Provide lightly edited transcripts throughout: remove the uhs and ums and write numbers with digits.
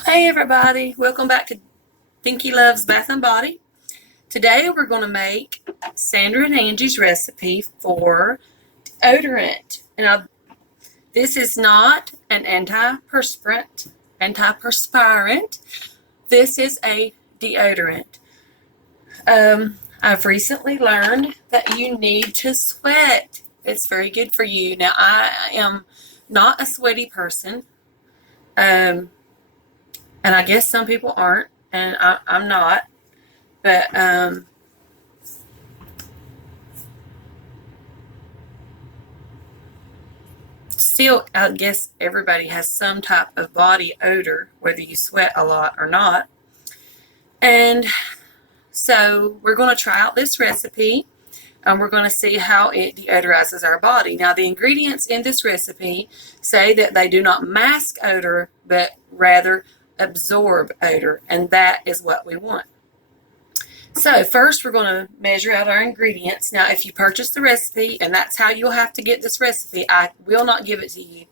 Hey everybody, welcome back to DinkyLoves Bath and Body. Today we're going to make Sandra and Angie's recipe for deodorant. Now this is not an antiperspirant. This is a deodorant. I've recently learned that you need to sweat. It's very good for you. Now I am not a sweaty person. And I guess some people aren't, and I'm not. But still, I guess everybody has some type of body odor, whether you sweat a lot or not. And so we're going to try out this recipe, and we're going to see how it deodorizes our body. Now, the ingredients in this recipe say that they do not mask odor, but rather absorb odor, and that is what we want. So first we're going to measure out our ingredients. Now if you purchase the recipe, and that's how you'll have to get this recipe, I will not give it to you.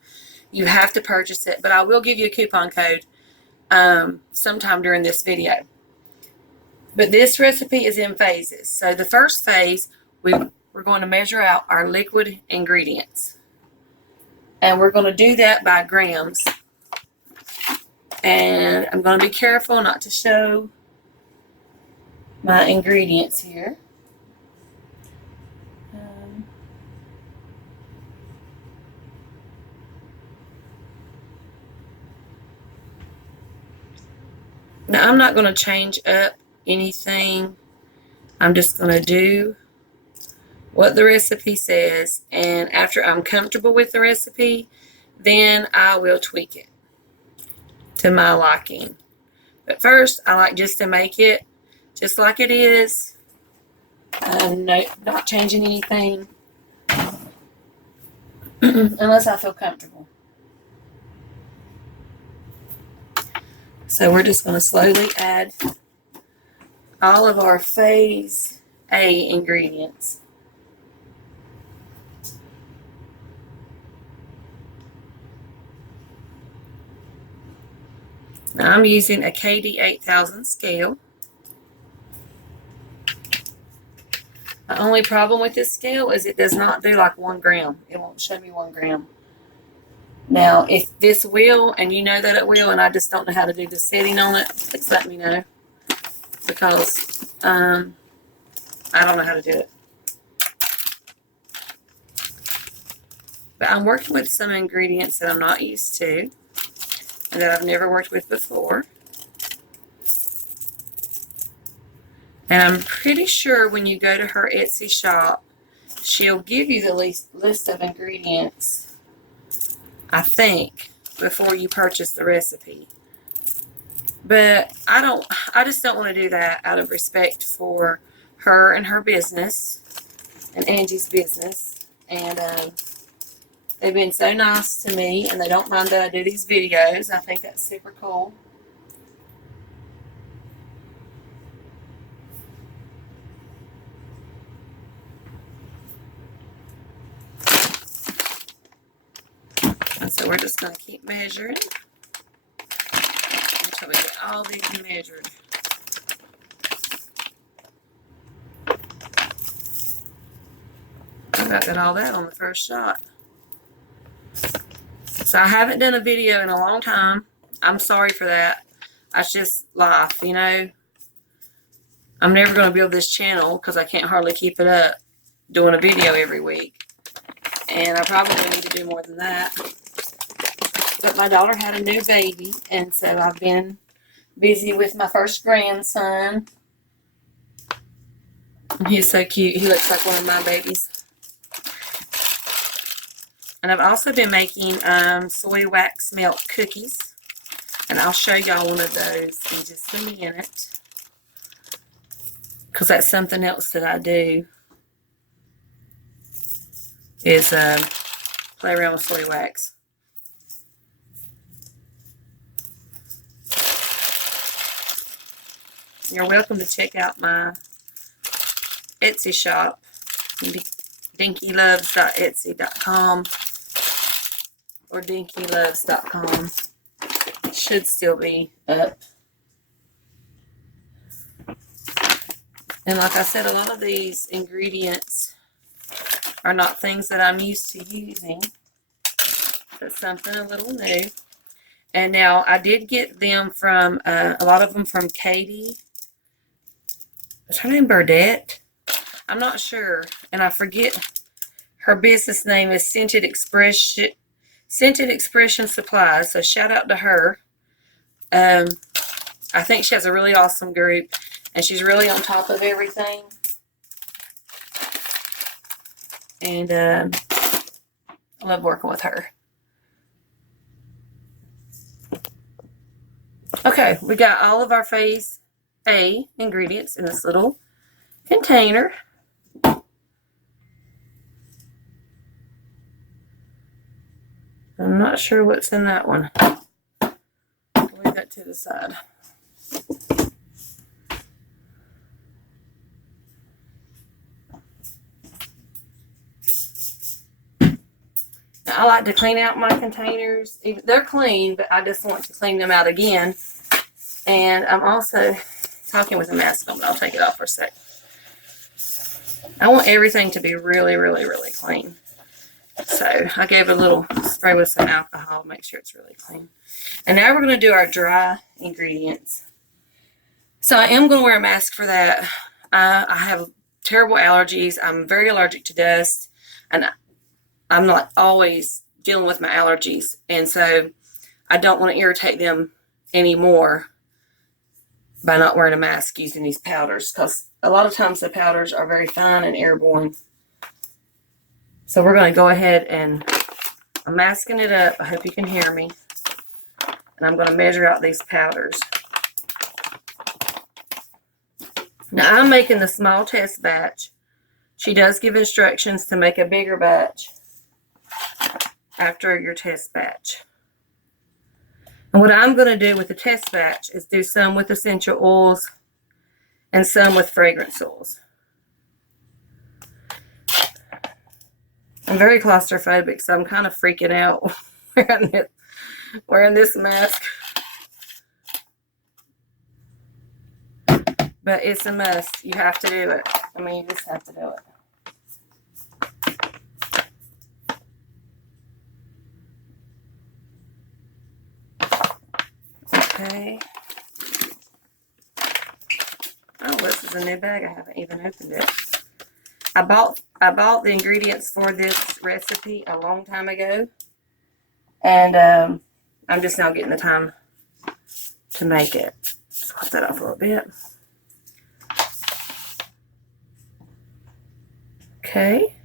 You have to purchase it, but I will give you a coupon code sometime during this video. But this recipe is in phases. So the first phase, we're going to measure out our liquid ingredients. And we're going to do that by grams. And I'm going to be careful not to show my ingredients here. Now I'm not going to change up anything. I'm just going to do what the recipe says, and after I'm comfortable with the recipe, then I will tweak it to my liking. But first, I like just to make it just like it is. Not changing anything unless I feel comfortable. So we're just going to slowly add all of our phase A ingredients. Now I'm using a KD 8000 scale. The only problem with this scale is it does not do like 1 gram. It won't show me 1 gram. Now, if this will, and you know that it will, and I just don't know how to do the setting on it, please let me know. Because I don't know how to do it. But I'm working with some ingredients that I'm not used to, and that I've never worked with before. And I'm pretty sure when you go to her Etsy shop, she'll give you the list of ingredients, I think, before you purchase the recipe. But I just don't want to do that out of respect for her and her business, and Angie's business. And they've been so nice to me, and they don't mind that I do these videos. I think that's super cool. And so we're just going to keep measuring until we get all these measured. I got all that on the first shot. So I haven't done a video in a long time. I'm sorry for that. That's just life, you know. I'm never going to build this channel because I can't hardly keep it up doing a video every week. And I probably need to do more than that. But my daughter had a new baby, and so I've been busy with my first grandson. He's so cute. He looks like one of my babies. And I've also been making soy wax milk cookies. And I'll show y'all one of those in just a minute. Because that's something else that I do. Is play around with soy wax. You're welcome to check out my Etsy shop, DinkyLoves.etsy.com or DinkyLoves.com. should still be up. And like I said, a lot of these ingredients are not things that I'm used to using. But something a little new. And now I did get them from, a lot of them from Katie. Is her name Burdette? I'm not sure. And I forget, her business name is Scented Expression Supplies. So shout out to her. I think she has a really awesome group. And she's really on top of everything. And I love working with her. Okay, we got all of our phase A ingredients in this little container. I'm not sure what's in that one. I'll leave that to the side. I like to clean out my containers. They're clean, but I just want to clean them out again. And I'm also talking with a mask on, but I'll take it off for a sec. I want everything to be really, really, really clean. So I gave it a little spray with some alcohol, make sure it's really clean. And now we're going to do our dry ingredients. So I am going to wear a mask for that. I have terrible allergies. I'm very allergic to dust. And I'm not always dealing with my allergies. And so I don't want to irritate them anymore by not wearing a mask using these powders. Because a lot of times the powders are very fine and airborne. So we're going to go ahead and I'm masking it up. I hope you can hear me. And I'm going to measure out these powders. Now I'm making the small test batch. She does give instructions to make a bigger batch after your test batch. And what I'm going to do with the test batch is do some with essential oils and some with fragrance oils. I'm very claustrophobic, so I'm kind of freaking out wearing this mask. But it's a must. You have to do it. I mean, you just have to do it. Okay. Oh, this is a new bag. I haven't even opened it. I bought the ingredients for this recipe a long time ago. And I'm just now getting the time to make it. Let's cut that off a little bit. Okay.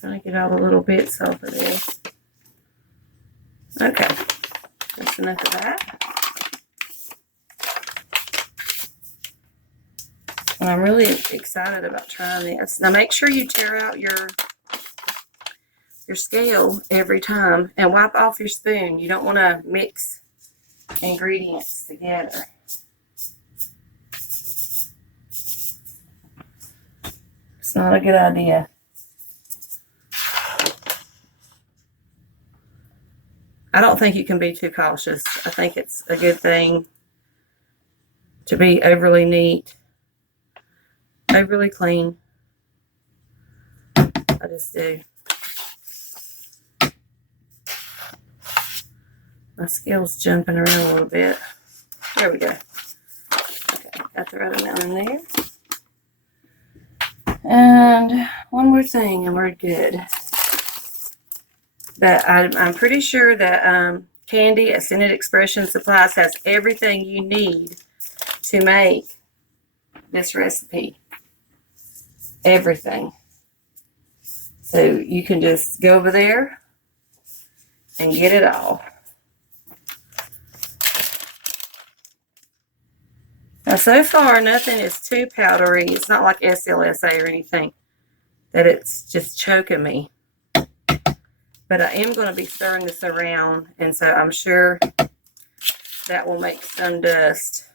Trying to get all the little bits off of there. Okay. That's enough of that. And I'm really excited about trying this. Now make sure you tear out your scale every time and wipe off your spoon. You don't want to mix ingredients together. It's not a good idea. I don't think you can be too cautious. I think it's a good thing to be overly neat, overly clean. I just do. My scale's jumping around a little bit. There we go. Okay, got the right amount in there. And one more thing and we're good. But I'm pretty sure that Candy at Scented Expression Supplies has everything you need to make this recipe. Everything. So you can just go over there and get it all. Now, so far, nothing is too powdery. It's not like SLSA or anything that it's just choking me. But I am going to be stirring this around, and so I'm sure that will make some dust.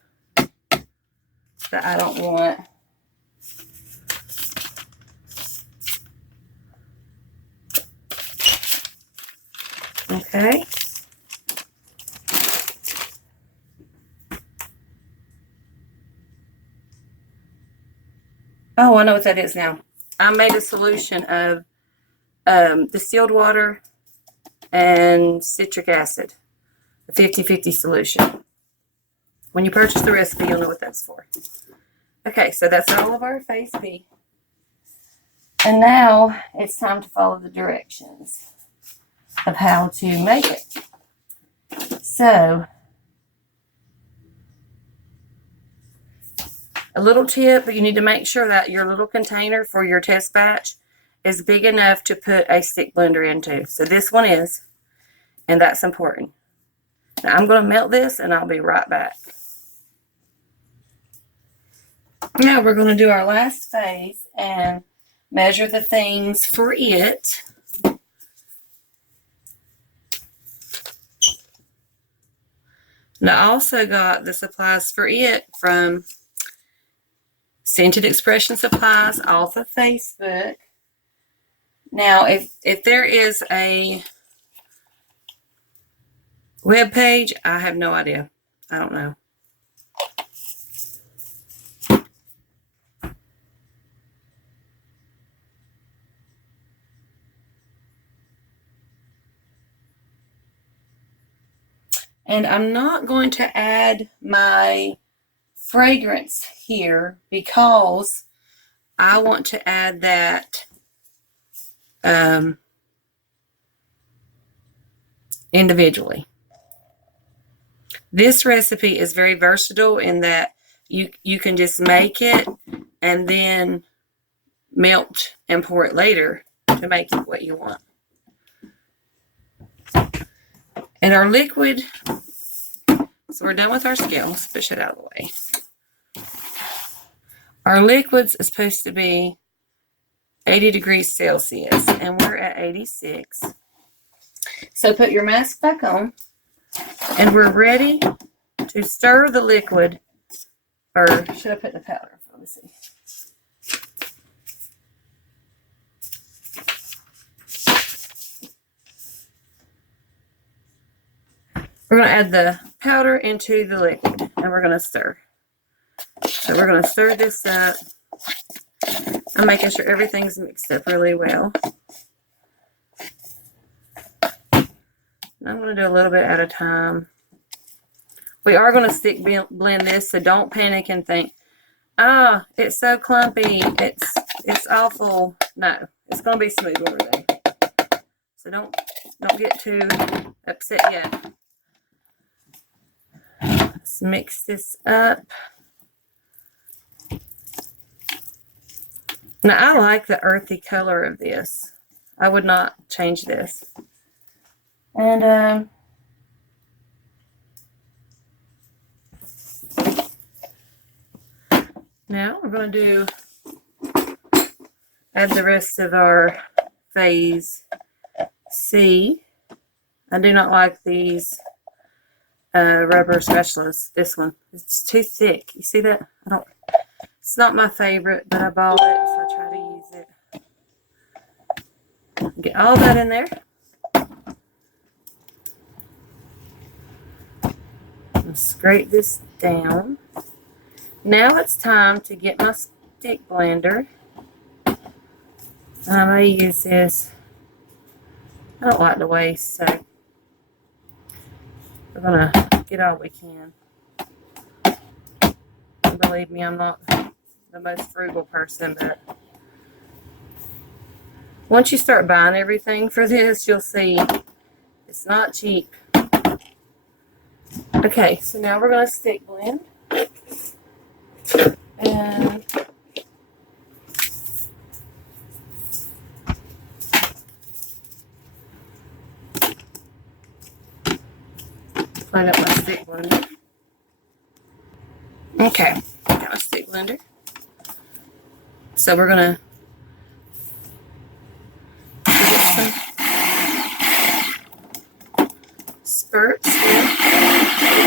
that I don't want. Okay. Oh, I know what that is now. I made a solution of distilled water and citric acid. A 50-50 solution. When you purchase the recipe, you'll know what that's for. Okay, so that's all of our Phase B. And now it's time to follow the directions of how to make it. So, a little tip, you need to make sure that your little container for your test batch is big enough to put a stick blender into. So this one is, and that's important. Now I'm going to melt this and I'll be right back. Now we're going to do our last phase and measure the things for it. And I also got the supplies for it from Scented Expression Supplies off of Facebook. Now, if there is a web page, I have no idea. I don't know. And I'm not going to add my fragrance here because I want to add that individually. This recipe is very versatile in that you can just make it and then melt and pour it later to make it what you want. And our liquid, so we're done with our scales. Push it out of the way. Our liquids is supposed to be 80 degrees Celsius, and we're at 86. So put your mask back on, and we're ready to stir the liquid, or should I put the powder? Let me see. We're going to add the powder into the liquid, and we're going to stir. So we're going to stir this up. I'm making sure everything's mixed up really well. I'm going to do a little bit at a time. We are going to stick blend this, so don't panic and think, ah, it's so clumpy, it's awful. No, it's going to be smooth over there. So don't get too upset yet. Let's mix this up. Now, I like the earthy color of this. I would not change this. And now we're going to add the rest of our Phase C. I do not like these rubber spatulas. This one, it's too thick. You see that? It's not my favorite, but I bought it, so I try to use it. Get all that in there. And scrape this down. Now it's time to get my stick blender. I may use this. I don't like the waste, so we're going to get all we can. And believe me, I'm not the most frugal person, but once you start buying everything for this, you'll see it's not cheap. Okay, so now we're going to stick blend. And line up my stick blender. Okay, got my stick blender. So we're going to get some spurts here,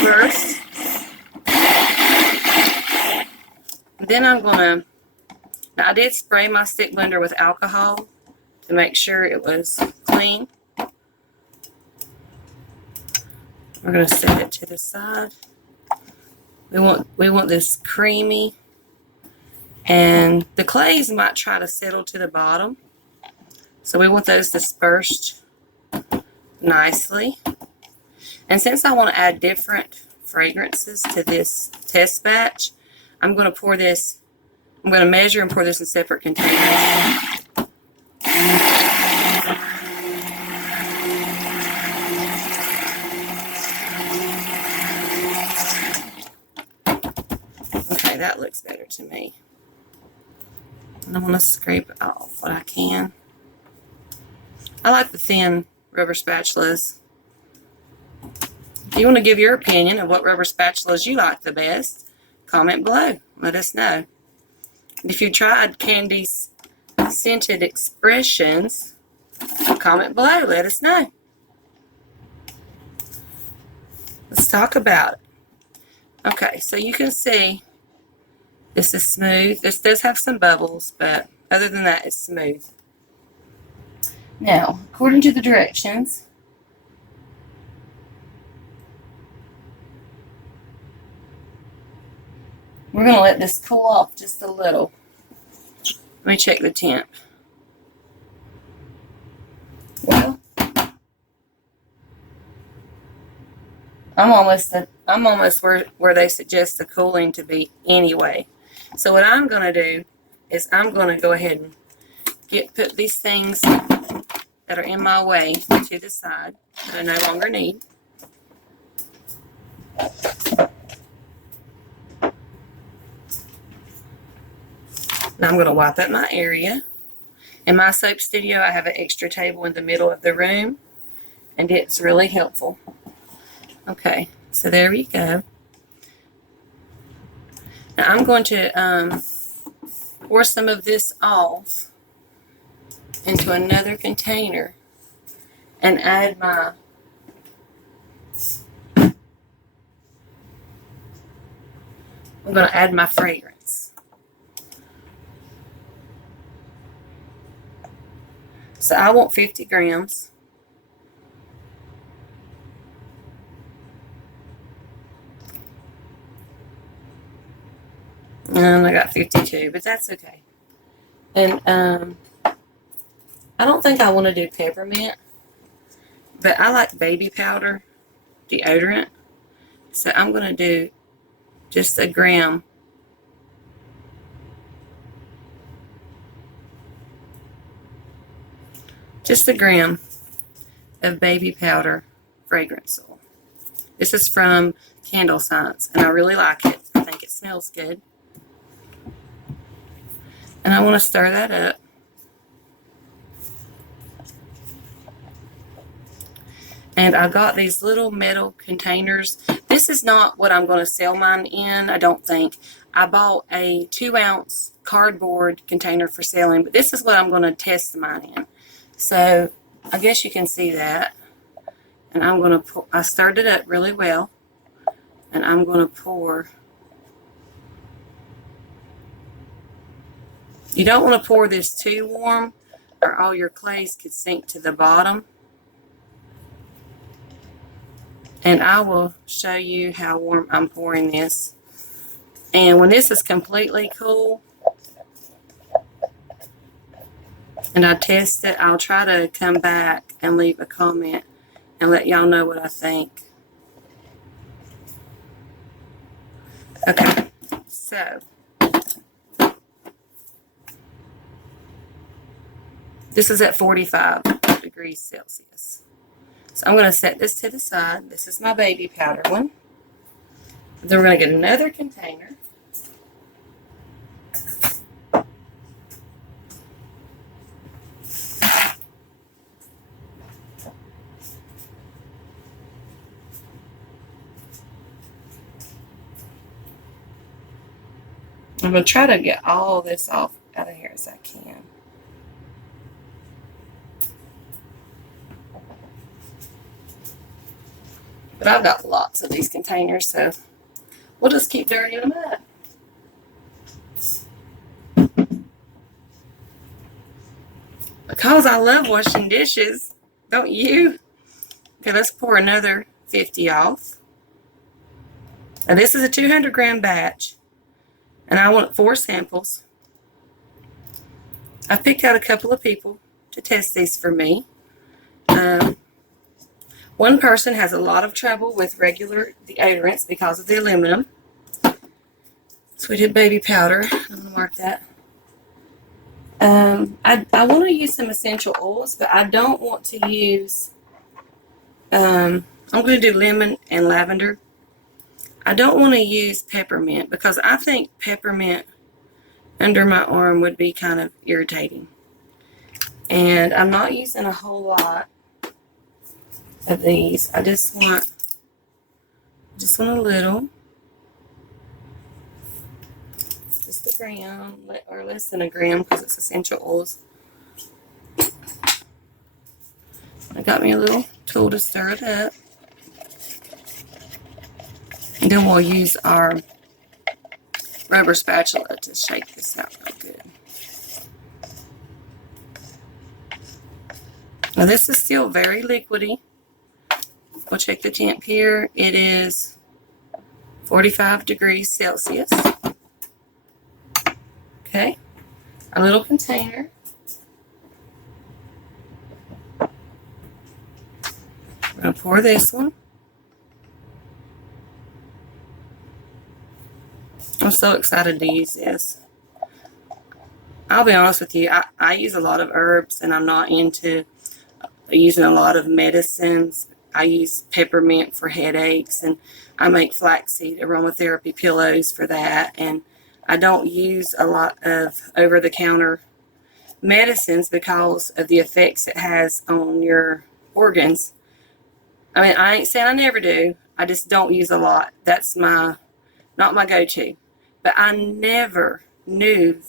reverse. Then I'm going to, now I did spray my stick blender with alcohol to make sure it was clean. We're going to set it to the side. We want this creamy, and the clays might try to settle to the bottom, so we want those dispersed nicely. And since I want to add different fragrances to this test batch, I'm going to measure and pour this in separate containers. Okay, that looks better to me. And I'm going to scrape off what I can. I like the thin rubber spatulas. If you want to give your opinion of what rubber spatulas you like the best, comment below. Let us know. And if you tried Candy's Scented Expressions, comment below. Let us know. Let's talk about it. Okay, so you can see this is smooth. This does have some bubbles, but other than that, it's smooth. Now, according to the directions, we're going to let this cool off just a little. Let me check the temp. Well, I'm almost where they suggest the cooling to be anyway. So what I'm going to do is I'm going to go ahead and put these things that are in my way to the side that I no longer need. Now I'm going to wipe up my area. In my soap studio, I have an extra table in the middle of the room, and it's really helpful. Okay, so there we go. Now I'm going to pour some of this off into another container and add my I'm going to add my fragrance. So I want 50 grams. And I got 52, but that's okay. And I don't think I want to do peppermint, but I like baby powder deodorant. So I'm going to do just a gram. Just a gram of baby powder fragrance oil. This is from Candle Science, and I really like it. I think it smells good. And I want to stir that up. And I got these little metal containers. This is not what I'm going to sell mine in, I don't think. I bought a 2-ounce cardboard container for selling, but this is what I'm going to test mine in. So I guess you can see that. And I'm going to pour, I stirred it up really well. And I'm going to pour. You don't want to pour this too warm, or all your clays could sink to the bottom. And I will show you how warm I'm pouring this. And when this is completely cool, and I test it, I'll try to come back and leave a comment and let y'all know what I think. Okay, so this is at 45 degrees Celsius. So I'm going to set this to the side. This is my baby powder one. Then we're going to get another container. I'm going to try to get all this off out of here as I can. But I've got lots of these containers, so we'll just keep dirtying them up. Because I love washing dishes. Don't you? Okay, let's pour another 50 off. Now this is a 200 gram batch, and I want 4 samples. I picked out a couple of people to test these for me. One person has a lot of trouble with regular deodorants because of the aluminum. So we did baby powder. I'm going to mark that. I want to use some essential oils, but I don't want to use, I'm going to do lemon and lavender. I don't want to use peppermint because I think peppermint under my arm would be kind of irritating. And I'm not using a whole lot of these. I just want a little. Just a gram, or less than a gram because it's essential oils. I got me a little tool to stir it up. And then we'll use our rubber spatula to shake this out real good. Now this is still very liquidy. We'll check the temp here. It is 45 degrees Celsius. Okay, our little container. I'm going to pour this one. I'm so excited to use this. I'll be honest with you, I use a lot of herbs and I'm not into using a lot of medicines. I use peppermint for headaches, and I make flaxseed aromatherapy pillows for that, and I don't use a lot of over-the-counter medicines because of the effects it has on your organs. I mean, I ain't saying I never do. I just don't use a lot. That's not my go-to. But I never knew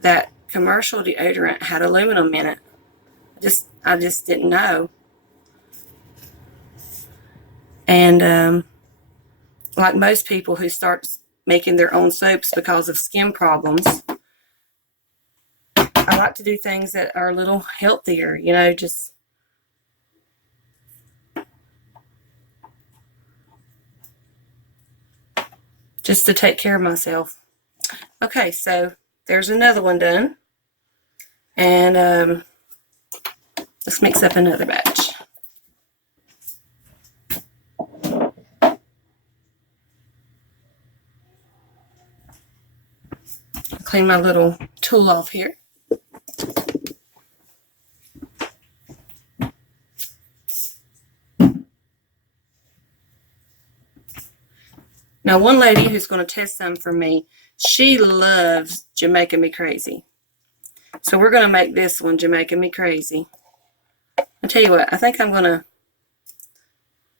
that commercial deodorant had aluminum in it. I just didn't know. And like most people who start making their own soaps because of skin problems, I like to do things that are a little healthier, you know, just to take care of myself. Okay, so there's another one done. And let's mix up another batch. Clean my little tool off here. Now, one lady who's going to test some for me, she loves Jamaica Me Crazy. So we're going to make this one Jamaica Me Crazy. I'll tell you what, I think I'm going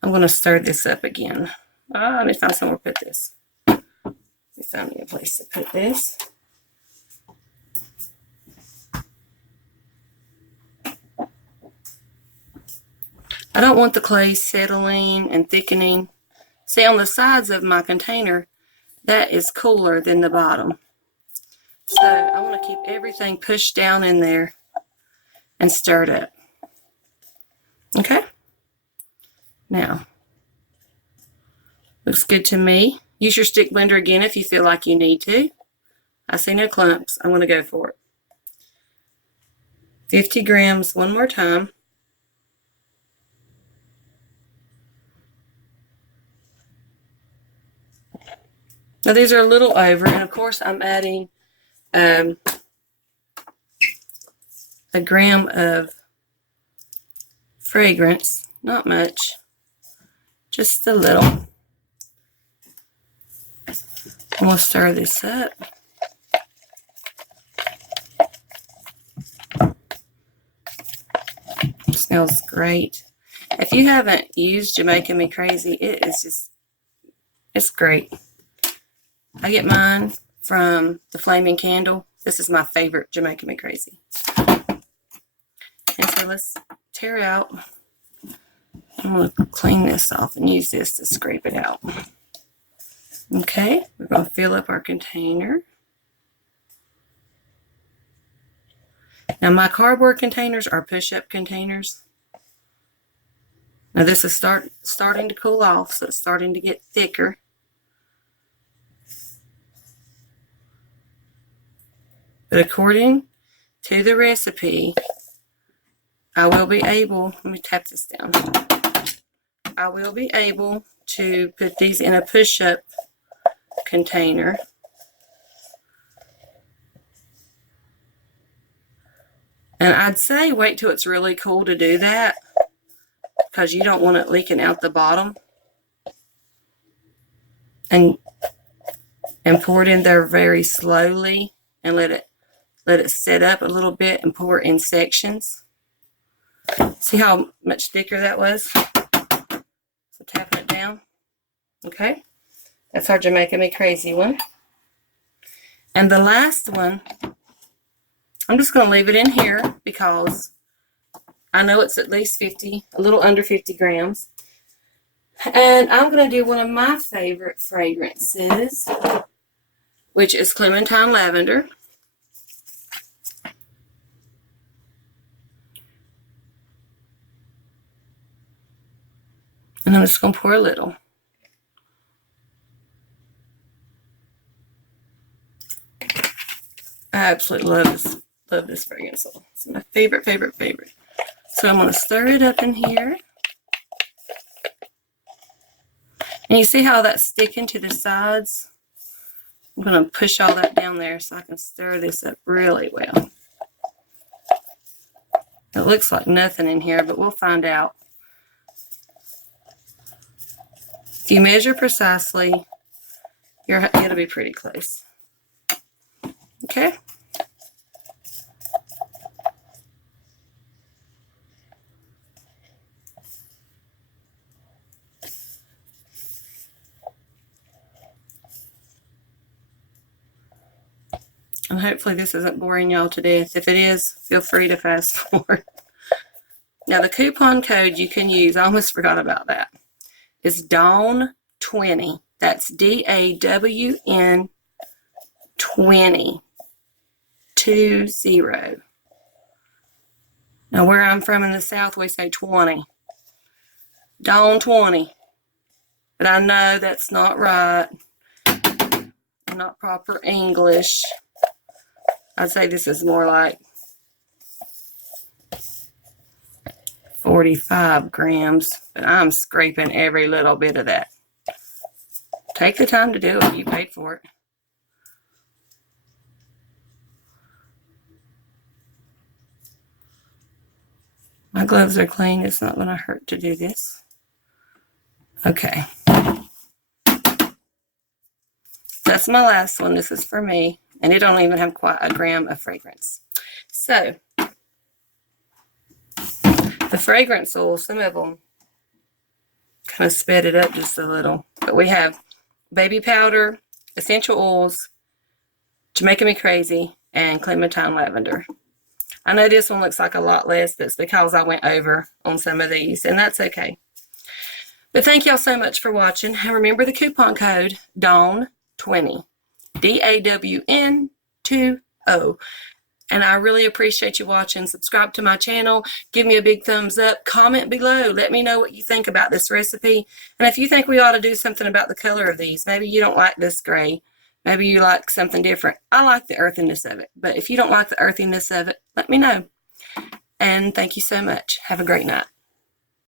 to stir this up again. Let me find somewhere to put this. Let me find me a place to put this. I don't want the clay settling and thickening. See, on the sides of my container, that is cooler than the bottom. So I want to keep everything pushed down in there and stirred up. Okay? Now, looks good to me. Use your stick blender again if you feel like you need to. I see no clumps. I'm going to go for it. 50 grams one more time. Now these are a little over, and of course I'm adding a gram of fragrance. Not much, just a little. I'm going to stir this up. It smells great. If you haven't used Jamaica Me Crazy, it's great. I get mine from the Flaming Candle. This is my favorite Jamaica Me Crazy. And so let's tear out. I'm going to clean this off and use this to scrape it out. Okay, we're going to fill up our container. Now my cardboard containers are push-up containers. Now this is starting to cool off, so it's starting to get thicker. But according to the recipe, I will be able, let me tap this down. I will be able to put these in a push-up container. And I'd say wait till it's really cool to do that, because you don't want it leaking out the bottom. And pour it in there very slowly and let it set up a little bit and pour it in sections. See how much thicker that was? So tapping it down. Okay. That's our Jamaica Me Crazy one. And the last one, I'm just going to leave it in here because I know it's at least 50, a little under 50 grams. And I'm going to do one of my favorite fragrances, which is Clementine Lavender. And I'm just going to pour a little. I absolutely love this fragrance. It's my favorite. So I'm going to stir it up in here. And you see how that's sticking to the sides? I'm going to push all that down there so I can stir this up really well. It looks like nothing in here, but we'll find out. If you measure precisely, it'll be pretty close. Okay. And hopefully this isn't boring y'all to death. If it is, feel free to fast forward. Now the coupon code you can use, I almost forgot about that, is DAWN20. That's DAWN 20. 20. Now where I'm from in the South, we say 20. DAWN20. But I know that's not right. Not proper English. I'd say this is more like 45 grams, but I'm scraping every little bit of that. Take the time to do it. You paid for it. My gloves are clean. It's not going to hurt to do this. Okay. That's my last one. This is for me. And it don't even have quite a gram of fragrance. So, the fragrance oil, some of them kind of sped it up just a little. But we have baby powder, essential oils, Jamaica Me Crazy, and Clementine Lavender. I know this one looks like a lot less. That's because I went over on some of these, and that's okay. But thank y'all so much for watching. And remember the coupon code, DAWN20. DAWN20. And I really appreciate you watching. Subscribe to my channel. Give me a big thumbs up. Comment below. Let me know what you think about this recipe. And if you think we ought to do something about the color of these, maybe you don't like this gray. Maybe you like something different. I like the earthiness of it. But if you don't like the earthiness of it, let me know. And thank you so much. Have a great night.